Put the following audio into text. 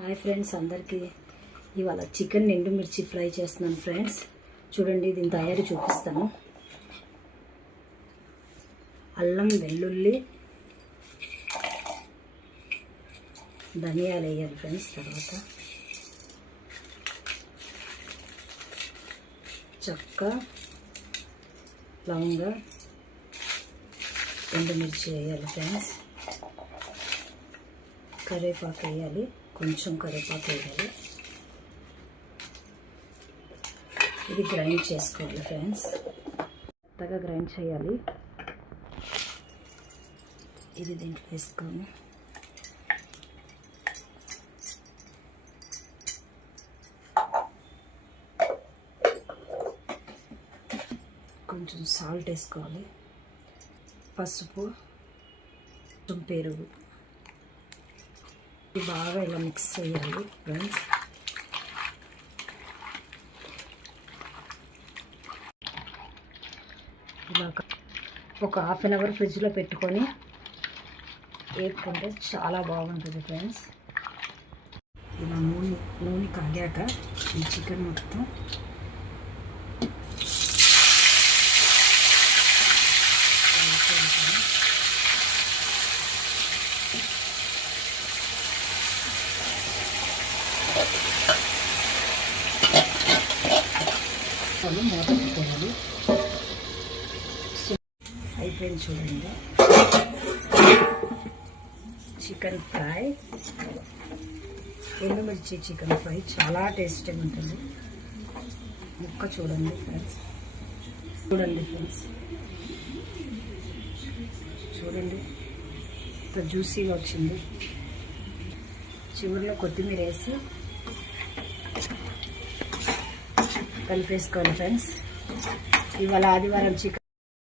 Hi friends, అందరికీ ఇవాళ chicken ఎండుమిర్చి ఫ్రై చేస్తున్నాను ఫ్రెండ్స్. చూడండి, దీని తయారీ చూపిస్తాను. అల్లం, వెల్లుల్లి, ధనియాలు వేయాలి ఫ్రెండ్స్. తర్వాత చెక్క, లవంగ, ఎండుమిర్చి వేయాలి ఫ్రెండ్స్. కరివేపాకు వేయాలి, కొంచెం కరివేపాకు వేయాలి. ఇది గ్రైండ్ చేసుకోవాలి ఫ్రెండ్స్. మెత్తగా గ్రైండ్ చేయాలి. ఇది దీంట్లో వేసుకోము. కొంచెం సాల్ట్ వేసుకోవాలి, పసుపు, కొంచెం పెరుగు. ఇది బాగా ఇలా మిక్స్ చేయాలి ఫ్రెండ్స్. ఇలా ఒక హాఫ్ అన్ అవర్ ఫ్రిడ్జ్లో పెట్టుకొని వేపుకుంటే చాలా బాగుంటుంది ఫ్రెండ్స్. ఇలా నూనె కాగాక ఈ చికెన్ మొత్తం మూత పెట్టేయాలి. అయిపోయింది చూడండి, చికెన్ ఫ్రై, ఎండుమిర్చి చికెన్ ఫ్రై చాలా టేస్టీగా ఉంటుంది. ముక్క చూడండి ఫ్రెండ్స్, చూడండి ఇంత జ్యూసీగా వచ్చింది. చివరిలో కొత్తిమీర వేసి కలిపేసుకోవాలి ఫ్రెండ్స్. ఇవాళ ఆదివారం చికెన్